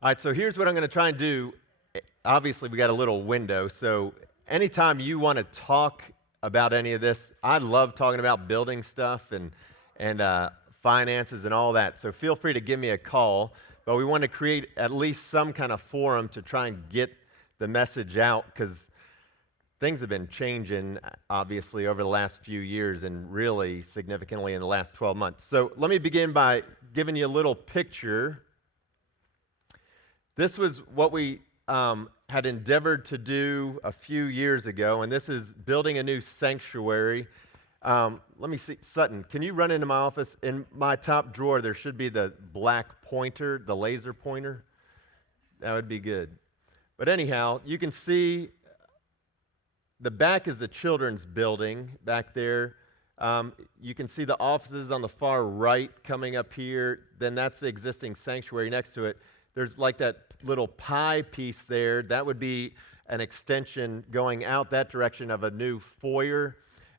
All right, so here's what I'm going to try and do. Obviously, we got a little window, so anytime you want to talk about any of this, I love talking about building stuff and finances and all that. So feel free to give me a call. But we want to create at least some kind of forum to try and get the message out because things have been changing, obviously, over the last few years and really significantly in the last 12 months. So let me begin by giving you a little picture. This was what we had endeavored to do a few years ago, and this is building a new sanctuary. Let me see, Sutton, can you run into my office? In my top drawer, there should be the black pointer, the laser pointer. That would be good. But anyhow, you can see the back is the children's building back there. You can see the offices on the far right coming up here. Then that's the existing sanctuary next to it. There's like that little pie piece there. That would be an extension going out that direction of a new foyer.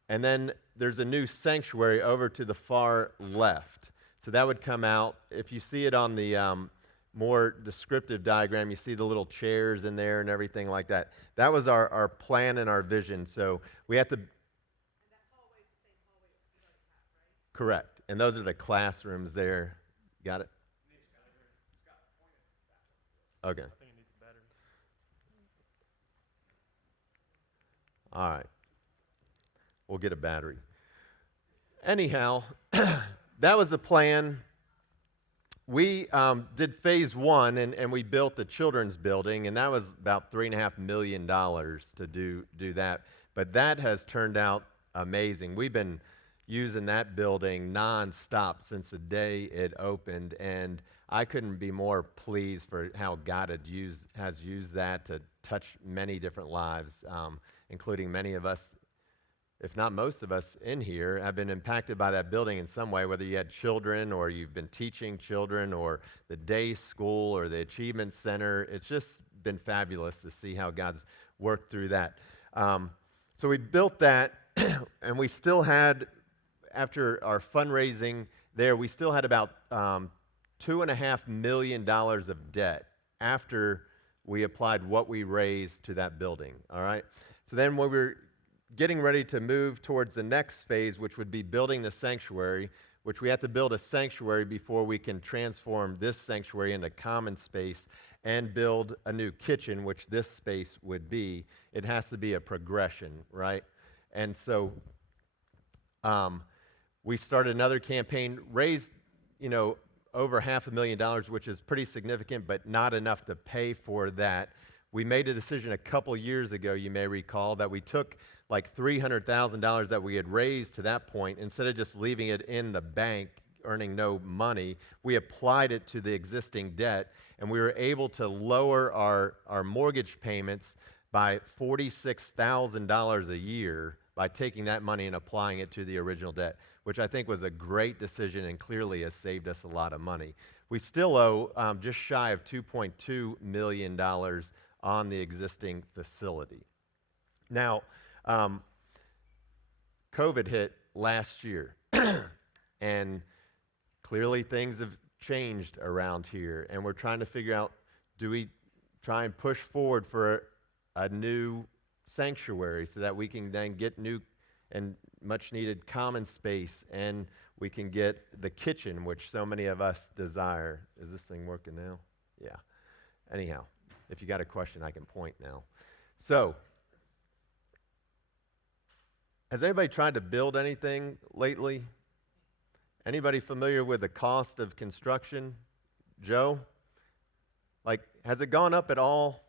And then there's a new sanctuary over to the far left. So that would come out. If you see it on the more descriptive diagram, you see the little chairs in there and everything like that. That was our plan and our vision. So we have to... And that hallway is the same hallway we already have, right? Correct. And those are the classrooms there. Got it? Okay. I think it needs a battery. All right. We'll get a battery. Anyhow, that was the plan. We did phase one, and we built the children's building, and that was about $3.5 million to do that. But that has turned out amazing. We've been using that building nonstop since the day it opened, and I couldn't be more pleased for how God has used that to touch many different lives, including many of us, if not most of us in here, have been impacted by that building in some way, whether you had children or you've been teaching children or the day school or the Achievement Center. It's just been fabulous to see how God's worked through that. So we built that, and we still had, after our fundraising there, we still had about $2.5 million of debt after we applied what we raised to that building, all right? So then when we were getting ready to move towards the next phase, which would be building the sanctuary, which we have to build a sanctuary before we can transform this sanctuary into common space and build a new kitchen, which this space would be. It has to be a progression, right? And so we started another campaign, raised, over $500,000, which is pretty significant, but not enough to pay for that. We made a decision a couple years ago, you may recall, that we took like $300,000 that we had raised to that point, instead of just leaving it in the bank, earning no money, we applied it to the existing debt, and we were able to lower our mortgage payments by $46,000 a year by taking that money and applying it to the original debt, which I think was a great decision and clearly has saved us a lot of money. We still owe just shy of $2.2 million on the existing facility. Now, COVID hit last year, and clearly things have changed around here, and we're trying to figure out, do we try and push forward for a new sanctuary so that we can then get new and much needed common space, and we can get the kitchen, which so many of us desire. Is this thing working now? Yeah. Anyhow, if you got a question, I can point now. So, has anybody tried to build anything lately? Anybody familiar with the cost of construction? Joe? Like, has it gone up at all?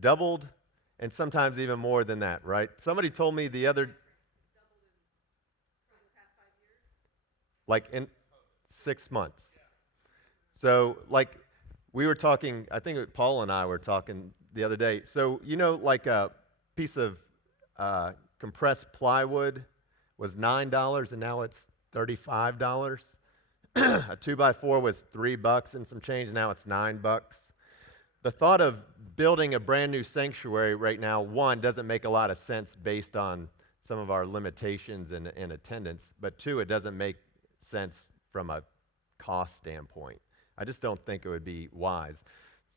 Doubled? And sometimes even more than that, right? Somebody told me the other... Like in 6 months. So, like, we were talking, I think Paul and I were talking the other day. So, like a piece of compressed plywood was $9, and now it's $35. A 2x4 was $3 and some change, now it's $9. The thought of building a brand new sanctuary right now, one, doesn't make a lot of sense based on some of our limitations in attendance, but two, it doesn't make sense from a cost standpoint. I just don't think it would be wise.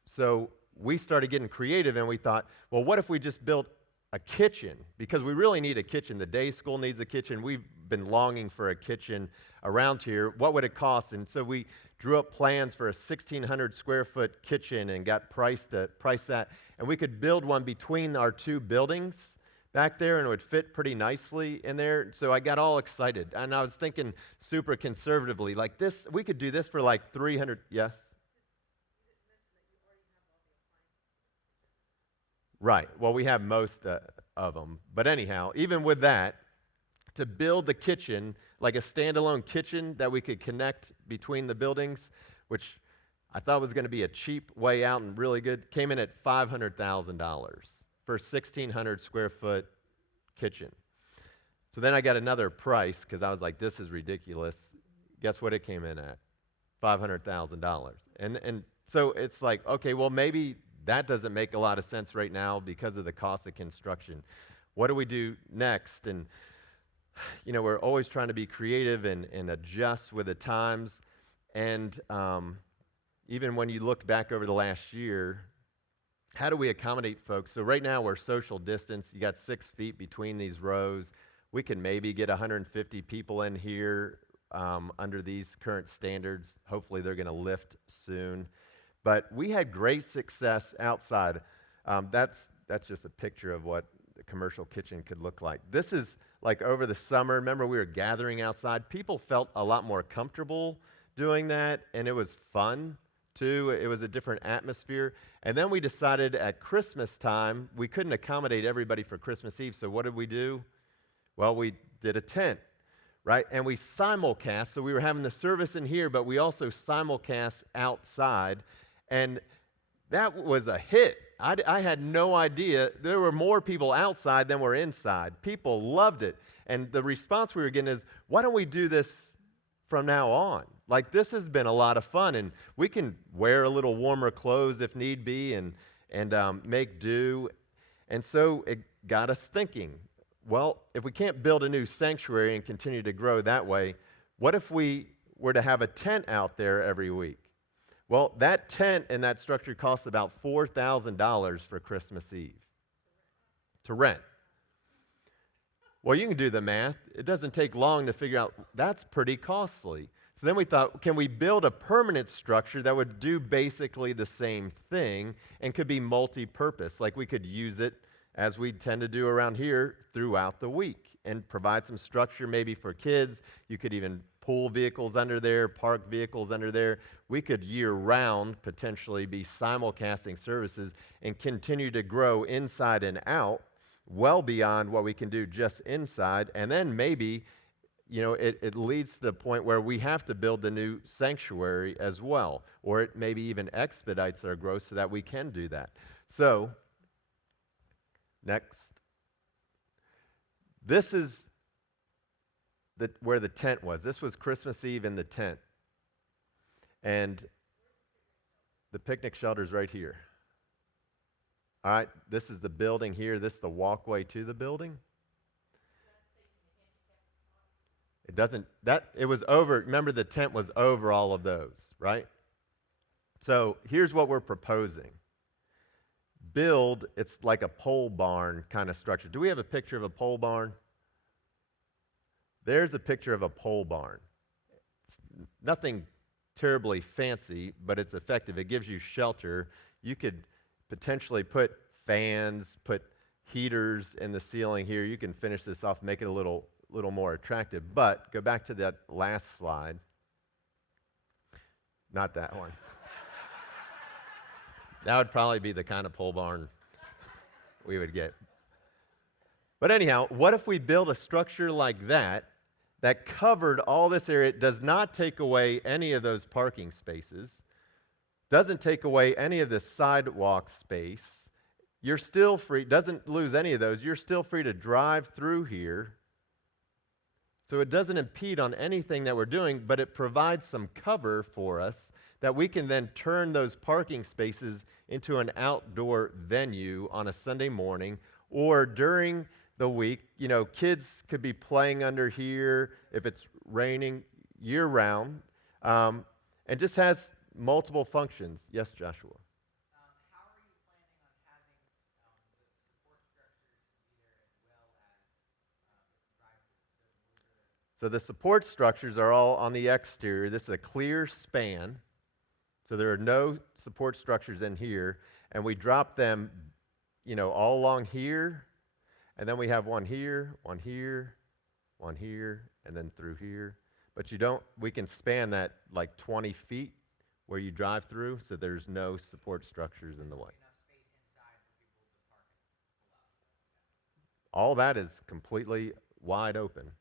So we started getting creative, and we thought, well, what if we just built a kitchen? Because we really need a kitchen. The day school needs a kitchen. We've been longing for a kitchen around here. What would it cost? And so we drew up plans for a 1,600 square foot kitchen and got priced that. And we could build one between our two buildings back there, and it would fit pretty nicely in there. So I got all excited. And I was thinking super conservatively, like this, we could do this for like 300, yes? Right. Well, we have most of them. But anyhow, even with that, to build the kitchen, like a standalone kitchen that we could connect between the buildings, which I thought was going to be a cheap way out and really good, came in at $500,000 for a 1,600 square foot kitchen. So then I got another price because I was like, this is ridiculous. Guess what it came in at? $500,000. And so it's like, okay, well, maybe that doesn't make a lot of sense right now because of the cost of construction. What do we do next? And, you know, we're always trying to be creative and adjust with the times. And even when you look back over the last year, how do we accommodate folks? So right now we're social distance. You got 6 feet between these rows. We can maybe get 150 people in here under these current standards. Hopefully they're going to lift soon. But we had great success outside. That's just a picture of what the commercial kitchen could look like. This is like over the summer. Remember, we were gathering outside. People felt a lot more comfortable doing that, and it was fun, too. It was a different atmosphere. And then we decided at Christmas time, we couldn't accommodate everybody for Christmas Eve, so what did we do? Well, we did a tent, right? And we simulcast, so we were having the service in here, but we also simulcast outside. And that was a hit. I had no idea. There were more people outside than were inside. People loved it. And the response we were getting is, why don't we do this from now on? Like, this has been a lot of fun, and we can wear a little warmer clothes if need be and make do. And so it got us thinking, well, if we can't build a new sanctuary and continue to grow that way, what if we were to have a tent out there every week? Well, that tent and that structure costs about $4,000 for Christmas Eve to rent. Well, you can do the math. It doesn't take long to figure out that's pretty costly. So then we thought, can we build a permanent structure that would do basically the same thing and could be multi-purpose? Like we could use it, as we tend to do around here, throughout the week and provide some structure maybe for kids. You could even pull vehicles under there, park vehicles under there. We could year-round potentially be simulcasting services and continue to grow inside and out well beyond what we can do just inside. And then maybe, you know, it leads to the point where we have to build the new sanctuary as well, or it maybe even expedites our growth so that we can do that. So, next. This is where the tent was. This was Christmas Eve in the tent. And the picnic shelter's right here. All right, this is the building here. This is the walkway to the building. It doesn't, it was over, remember the tent was over all of those, right? So here's what we're proposing. Build, it's like a pole barn kind of structure. Do we have a picture of a pole barn? There's a picture of a pole barn. It's nothing terribly fancy, but it's effective. It gives you shelter. You could potentially put fans, put heaters in the ceiling here. You can finish this off, make it a little more attractive. But go back to that last slide. Not that one. That would probably be the kind of pole barn we would get. But anyhow, what if we build a structure like that that covered all this area? It does not take away any of those parking spaces, doesn't take away any of the sidewalk space. You're still free, doesn't lose any of those. You're still free to drive through here. So it doesn't impede on anything that we're doing, but it provides some cover for us that we can then turn those parking spaces into an outdoor venue on a Sunday morning or during the week. You know, kids could be playing under here if it's raining year-round, and just has multiple functions. Yes, Joshua. How are you planning on having the support structures be there as well as drive-through? So the support structures are all on the exterior. This is a clear span. So there are no support structures in here. And we drop them, all along here. And then we have one here, one here, one here, and then through here. But we can span that like 20 feet where you drive through, so there's no support structures in the way. Enough space inside for people to park and pull out. All that is completely wide open,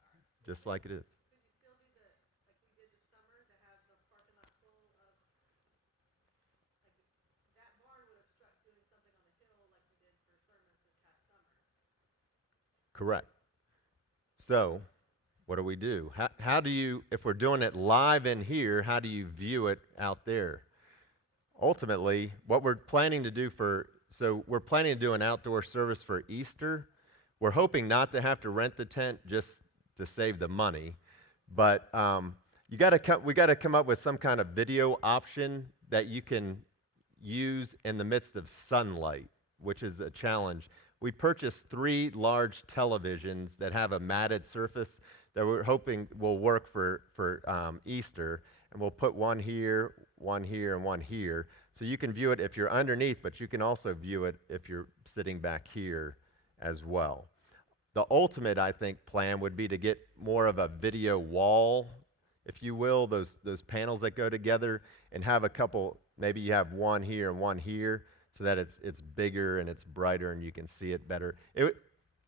just like it is. Could you still do like we did this summer, to have the parking lot full of, like, that barn would obstruct doing something on the hill like we did for sermons this past summer. Correct. So, what do we do? How do you, if we're doing it live in here, how do you view it out there? Ultimately, what we're planning to do we're planning to do an outdoor service for Easter. We're hoping not to have to rent the tent just to save the money, but we got to come up with some kind of video option that you can use in the midst of sunlight, which is a challenge. We purchased 3 large televisions that have a matted surface that we're hoping will work for Easter, and we'll put one here, and one here. So you can view it if you're underneath, but you can also view it if you're sitting back here as well. The ultimate, I think, plan would be to get more of a video wall, if you will, those panels that go together, and have a couple, maybe you have one here and one here, so that it's bigger and it's brighter and you can see it better.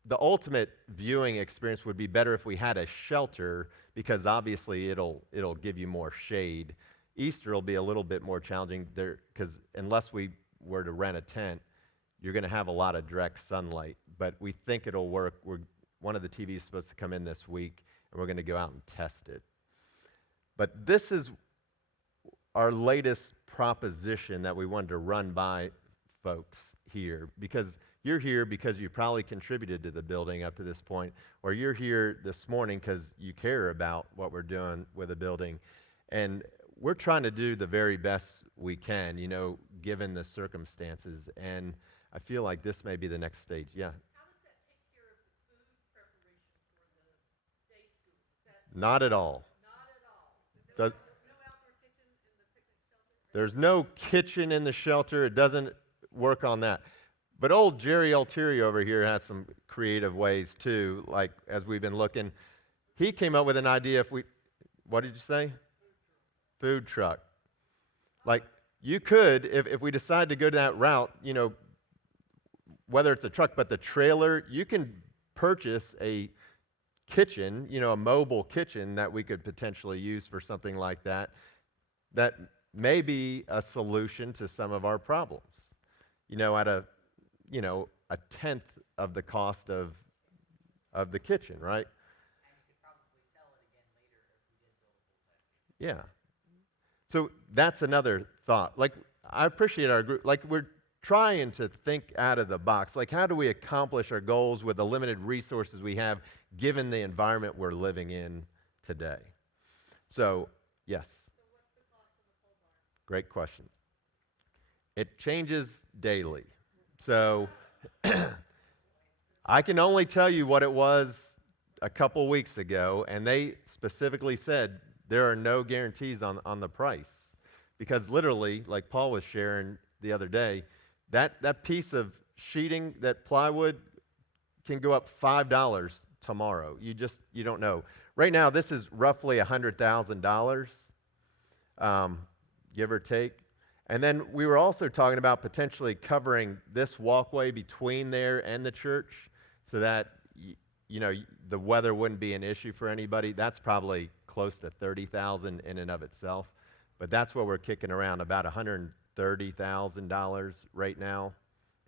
The ultimate viewing experience would be better if we had a shelter, because obviously it'll give you more shade. Easter will be a little bit more challenging there, because unless we were to rent a tent, you're going to have a lot of direct sunlight. But we think it'll work. One of the TVs is supposed to come in this week, and we're going to go out and test it. But this is our latest proposition that we wanted to run by folks here, because you're here because you probably contributed to the building up to this point, or you're here this morning because you care about what we're doing with the building. And we're trying to do the very best we can, given the circumstances. And I feel like this may be the next stage. Yeah? How does that take care of the food preparation for the day school? Not at all. Not at all. No outdoor kitchen in the picnic shelter? There's no kitchen in the shelter. It doesn't work on that. But old Jerry Altieri over here has some creative ways too, like as we've been looking. He came up with an idea what did you say? Food truck. Like you could, if we decide to go that route, whether it's a truck, but the trailer, you can purchase a kitchen, a mobile kitchen that we could potentially use for something like that. That may be a solution to some of our problems. At a tenth of the cost of the kitchen, right? And you could probably sell it again later if we did build a full-size kitchen. Yeah. So that's another thought. Like, I appreciate our group. Like, we're trying to think out of the box. Like, how do we accomplish our goals with the limited resources we have, given the environment we're living in today? So, yes. So what's the cost of a pole barn? Great question. It changes daily. So I can only tell you what it was a couple weeks ago, and they specifically said there are no guarantees on the price. Because literally, like Paul was sharing the other day, that piece of sheeting, that plywood, can go up $5 tomorrow. You don't know. Right now, this is roughly $100,000, give or take. And then we were also talking about potentially covering this walkway between there and the church, so that the weather wouldn't be an issue for anybody. That's probably close to $30,000 in and of itself. But that's what we're kicking around, about $130,000 right now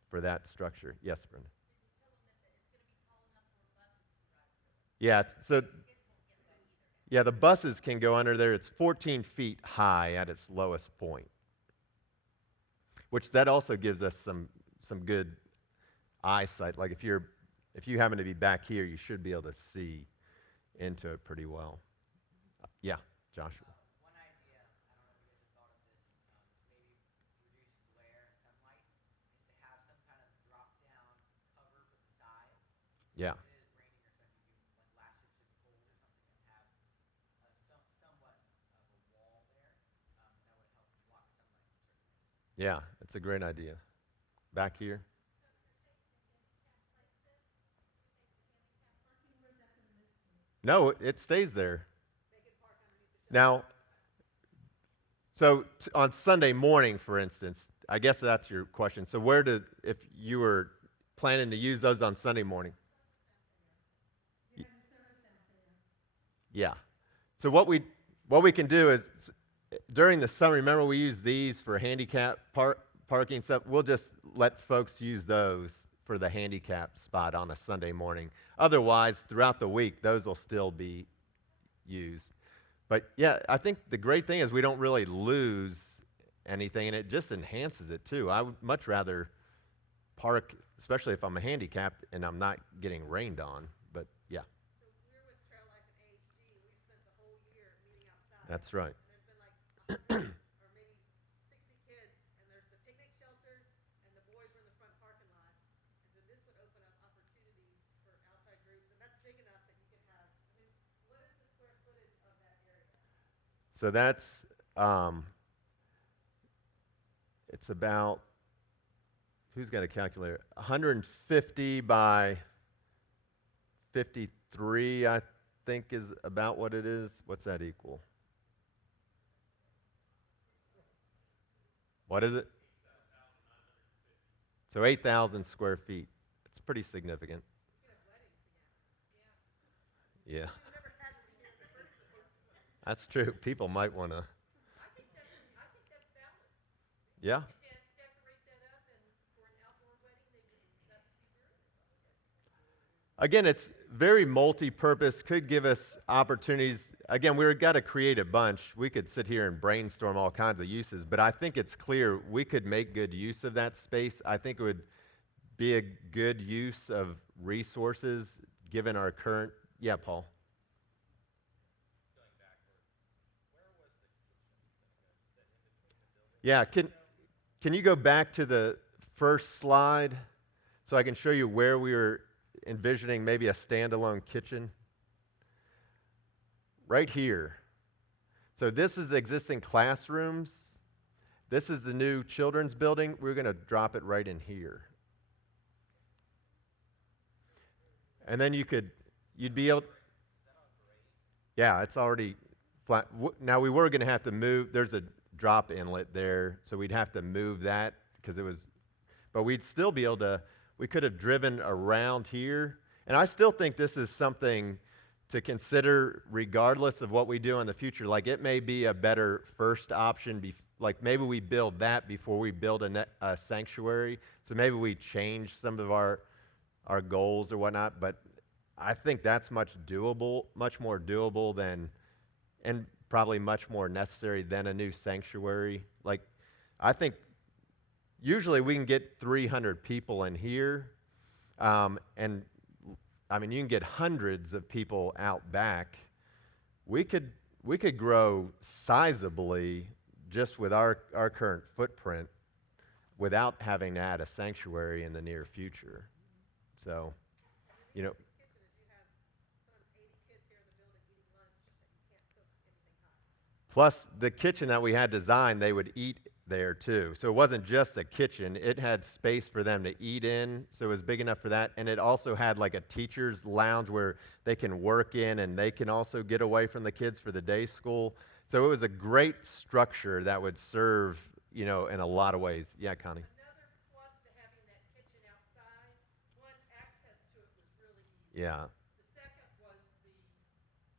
for that structure. Yes, Brenda? Did you tell them that it's going to be tall enough for buses to drive through? Yeah, so Kids won't get that either. yeah, the buses can go under there. It's 14 feet high at its lowest point, which that also gives us some good eyesight. Like if you happen to be back here, you should be able to see into it pretty well. Yeah, Joshua. One idea, I don't know if you guys have thought of this, Yeah. If it is raining or something, you can like lash it to the poles or something and have somewhat of a wall there, and that would help block sunlight from circulating. Yeah, it's a great idea. Back here. No, it stays there. Now, so on Sunday morning, for instance, I guess that's your question. So if you were planning to use those on Sunday morning? Yeah. So what we can do is during the summer, remember we use these for handicap parking stuff. We'll just let folks use those for the handicap spot on a Sunday morning. Otherwise, throughout the week, those will still be used. But yeah, I think the great thing is we don't really lose anything, and it just enhances it too. I would much rather park, especially if I'm handicapped and I'm not getting rained on. But yeah. So we're with Trail Life and AHG. We've spent the whole year meeting outside. That's right. And there's been like 100 or maybe 60 kids, and there's the picnic shelter, and the boys were in the front parking lot. And so this would open up opportunities for outside groups, and that's big enough that you can have. I mean, what is the square footage of that area? So that's it's about, who's got a calculator? 150 by 53, I think, is about what it is. What's that equal? What is it? So 8,000 square feet. It's pretty significant. Yeah. That's true. People might want to. I think that's valid. Yeah. You can decorate that up, and for an outdoor wedding, that would be very. Again, it's very multi-purpose, could give us opportunities. Again, we've got to create a bunch. We could sit here and brainstorm all kinds of uses, but I think it's clear we could make good use of that space. I think it would be a good use of resources given our current, yeah, Paul? Yeah, can you go back to the first slide so I can show you where we were envisioning maybe a standalone kitchen? Right here. So this is the existing classrooms. This is the new children's building. We're going to drop it right in here. And then you'd be able, yeah, it's already flat. Now we were going to have to move, there's a drop inlet there, so we'd have to move that because it was, but we'd still be able to, we could have driven around here. And I still think this is something to consider regardless of what we do in the future. Like it may be a better first option, like maybe we build that before we build a sanctuary. So maybe we change some of our goals or whatnot, but I think that's much more doable than, and probably much more necessary than a new sanctuary. Like, I think usually we can get 300 people in here, and I mean, you can get hundreds of people out back. We could grow sizably just with our current footprint without having to add a sanctuary in the near future. So, you know. Plus, the kitchen that we had designed, they would eat there too. So it wasn't just a kitchen. It had space for them to eat in, so it was big enough for that. And it also had like a teacher's lounge where they can work in and they can also get away from the kids for the day school. So it was a great structure that would serve, in a lot of ways. Yeah, Connie? Another plus to having that kitchen outside, one, access to it was really easy. Yeah. The second was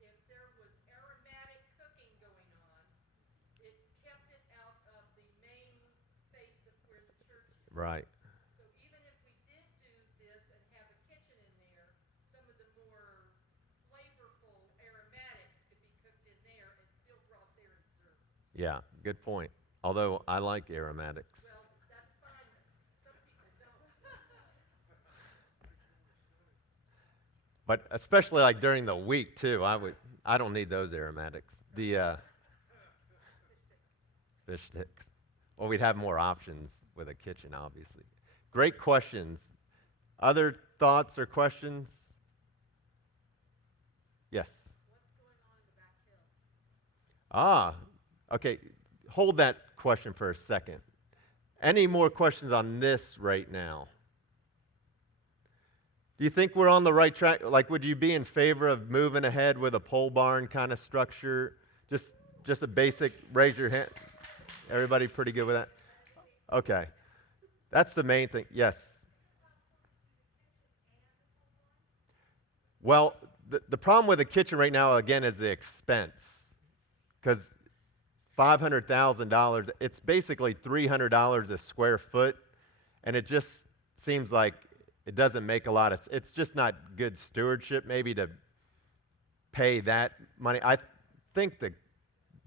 if there was aromatic cooking going on, it kept it out of the main space of where the church is. Right. So even if we did do this and have a kitchen in there, some of the more flavorful aromatics could be cooked in there and still brought there and served. Yeah, good point. Although I like aromatics. Well, that's fine. Some people don't. But especially like during the week too, I don't need those aromatics. The fish sticks. Well, we'd have more options with a kitchen, obviously. Great questions. Other thoughts or questions? Yes. What's going on in the back hill? Ah, okay. Hold that question for a second. Any more questions on this right now? Do you think we're on the right track? Like, would you be in favor of moving ahead with a pole barn kind of structure? Just a basic, raise your hand. Everybody pretty good with that? Okay. That's the main thing. Yes. Well, the problem with the kitchen right now, again, is the expense. Because $500,000, it's basically $300 a square foot, and it just seems like it doesn't make a lot of, it's just not good stewardship maybe to pay that money. I think the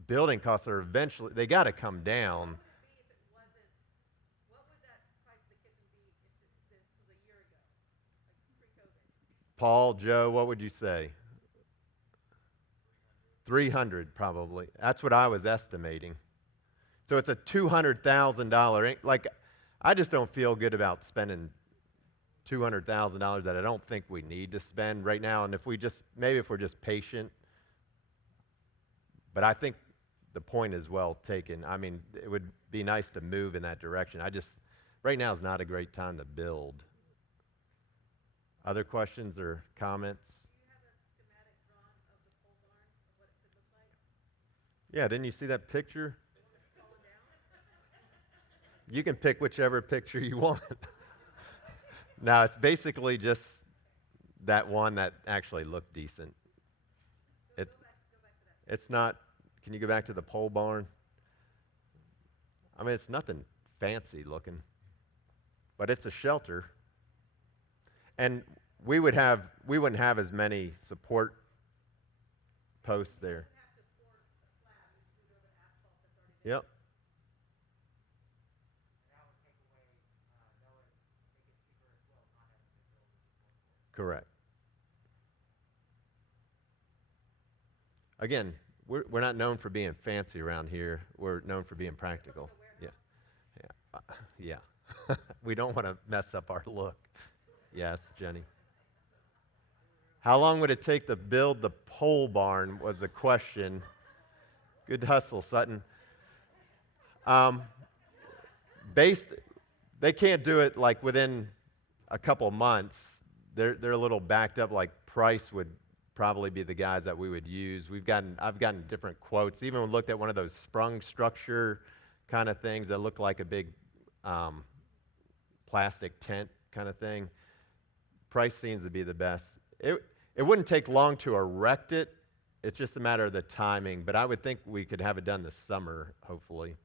building costs are eventually, they got to come down. What would that price of the kitchen be if this was a year ago, like pre-COVID? Paul, Joe, what would you say? 300 probably. That's what I was estimating. So it's a $200,000. Like, I just don't feel good about spending $200,000 that I don't think we need to spend right now. And if we're just patient. But I think the point is well taken. I mean, it would be nice to move in that direction. Right now is not a great time to build. Other questions or comments? Do you have a schematic drawing of the pole barn, of what it could look like? Yeah, didn't you see that picture? Falling down? You can pick whichever picture you want. No, it's basically just that one that actually looked decent. Go back to that. It's not, can you go back to the pole barn? I mean, it's nothing fancy looking, but it's a shelter. And we wouldn't have as many support posts there. You have to pour a slab, you do it over the asphalt that's already there. Yep. And that would take away, that would make it cheaper as well, not having to build it. Correct. Again, we're not known for being fancy around here. We're known for being practical. Yeah. Yeah. We don't want to mess up our look. Yes, Jenny. How long would it take to build the pole barn was the question. Good hustle, Sutton. They can't do it like within a couple months. They're a little backed up. Like Price would probably be the guys that we would use. I've gotten different quotes. Even looked at one of those sprung structure kind of things that look like a big plastic tent kind of thing. Price seems to be the best. It wouldn't take long to erect it. It's just a matter of the timing. But I would think we could have it done this summer, hopefully.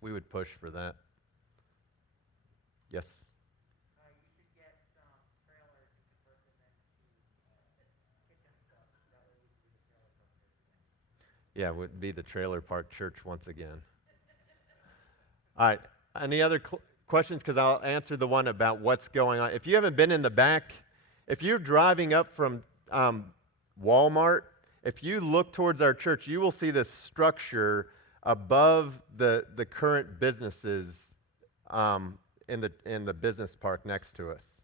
We would push for that. Yes? You should get some trailers and convert them into kitchen stuff. That way we can do the trailer park church again. Yeah, it would be the trailer park church once again. All right. Any other questions? Because I'll answer the one about what's going on. If you haven't been in the back, if you're driving up from Walmart, if you look towards our church, you will see this structure above the current businesses in the business park next to us.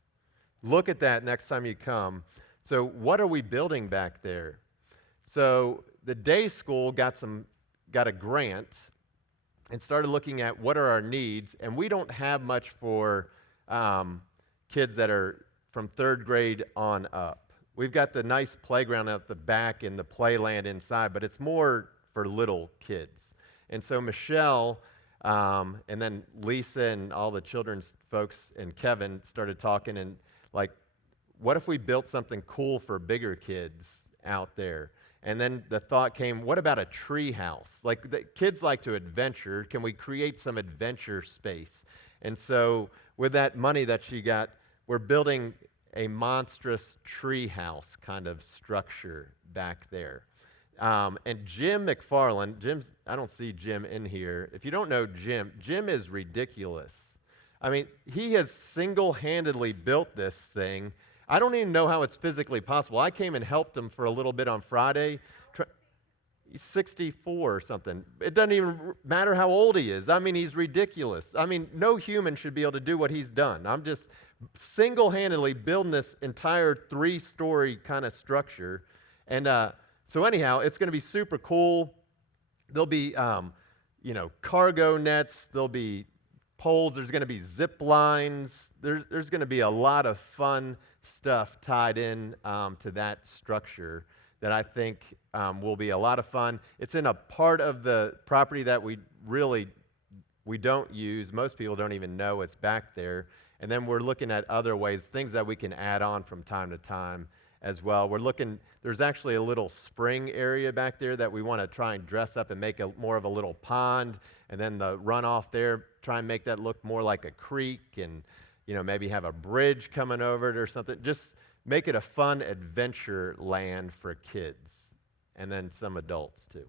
Look at that next time you come. So what are we building back there? So the day school got a grant and started looking at what are our needs, and we don't have much for kids that are from third grade on up. We've got the nice playground at the back and the playland inside, but it's more for little kids. And so Michelle and then Lisa and all the children's folks and Kevin started talking and like, what if we built something cool for bigger kids out there? And then the thought came, what about a tree house? Like, the kids like to adventure. Can we create some adventure space? And so with that money that she got, we're building a monstrous tree house kind of structure back there. And Jim McFarland, I don't see Jim in here. If you don't know Jim is ridiculous. I mean, he has single-handedly built this thing. I don't even know how it's physically possible. I came and helped him for a little bit on Friday. He's 64 or something. It doesn't even matter how old he is. I mean, he's ridiculous. I mean, no human should be able to do what he's done. I'm just single-handedly building this entire 3-story kind of structure. And so anyhow, it's going to be super cool. There'll be, cargo nets. There'll be poles. There's going to be zip lines. There's going to be a lot of fun stuff tied in to that structure that I think will be a lot of fun. It's in a part of the property that we don't use. Most people don't even know it's back there. And then we're looking at other ways, things that we can add on from time to time as well. There's actually a little spring area back there that we want to try and dress up and make more of a little pond. And then the runoff there, try and make that look more like a creek, and maybe have a bridge coming over it or something. Just make it a fun adventure land for kids, and then some adults too.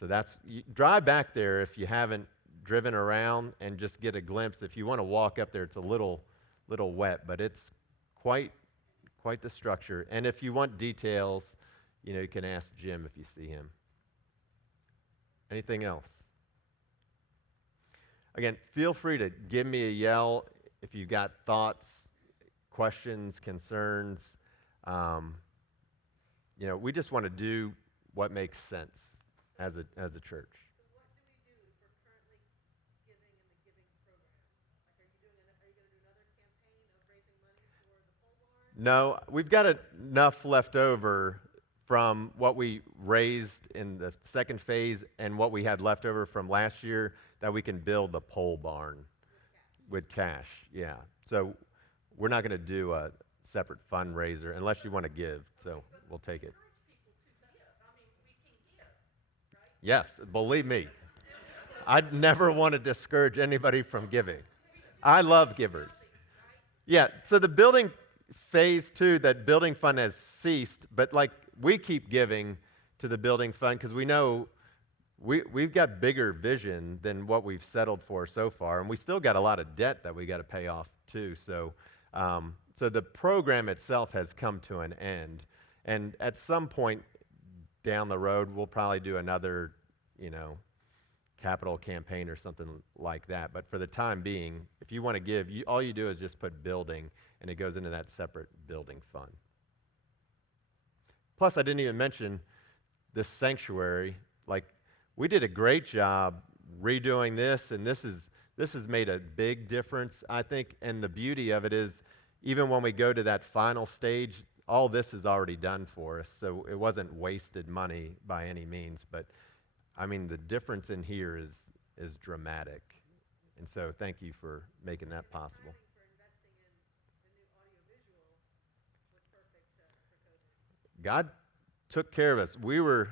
So drive back there if you haven't driven around, and just get a glimpse. If you want to walk up there, it's a little wet, but it's quite the structure. And if you want details, you can ask Jim if you see him. Anything else? Again, feel free to give me a yell if you've got thoughts, questions, concerns. We just want to do what makes sense as a church. So what do we do if we're currently giving in the giving program? Like, are you going to do another campaign of raising money for the pole barn? No, we've got enough left over from what we raised in the second phase and what we had left over from last year that we can build the pole barn with cash. Yeah. So we're not going to do a separate fundraiser unless you want to give. So we'll take it. Yes, believe me. I'd never want to discourage anybody from giving. I love givers. Yeah, so the building phase 2, that building fund has ceased, but we keep giving to the building fund because we know we've got bigger vision than what we've settled for so far, and we still got a lot of debt that we got to pay off too. So the program itself has come to an end, and at some point down the road, we'll probably do another, capital campaign or something like that. But for the time being, if you want to give, all you do is just put building, and it goes into that separate building fund. Plus, I didn't even mention this sanctuary. We did a great job redoing this, and this has made a big difference, I think. And the beauty of it is, even when we go to that final stage, all this is already done for us, so it wasn't wasted money by any means. But the difference in here is dramatic, and so thank you for making that possible. For investing in the new audiovisual was perfect for COVID. God took care of us. We were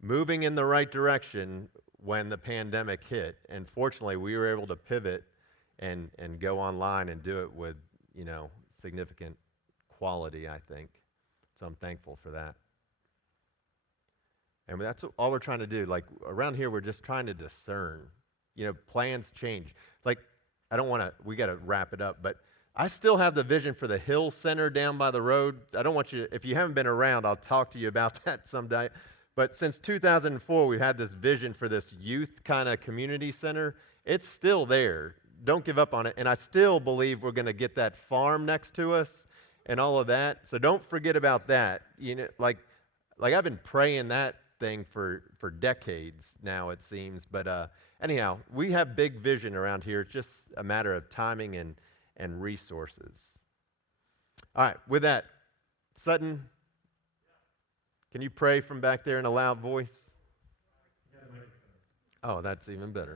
moving in the right direction when the pandemic hit, and fortunately, we were able to pivot and go online and do it with significant quality, I think. So I'm thankful for that. And that's all we're trying to do. Around here, we're just trying to discern. Plans change. We got to wrap it up, but I still have the vision for the Hill Center down by the road. I don't want you, if you haven't been around, I'll talk to you about that someday. But since 2004, we've had this vision for this youth kind of community center. It's still there. Don't give up on it. And I still believe we're going to get that farm next to us and all of that. So don't forget about that. I've been praying that thing for decades now, it seems. But anyhow, we have big vision around here. It's just a matter of timing and resources. All right, with that, Sutton, can you pray from back there in a loud voice? Oh, that's even better.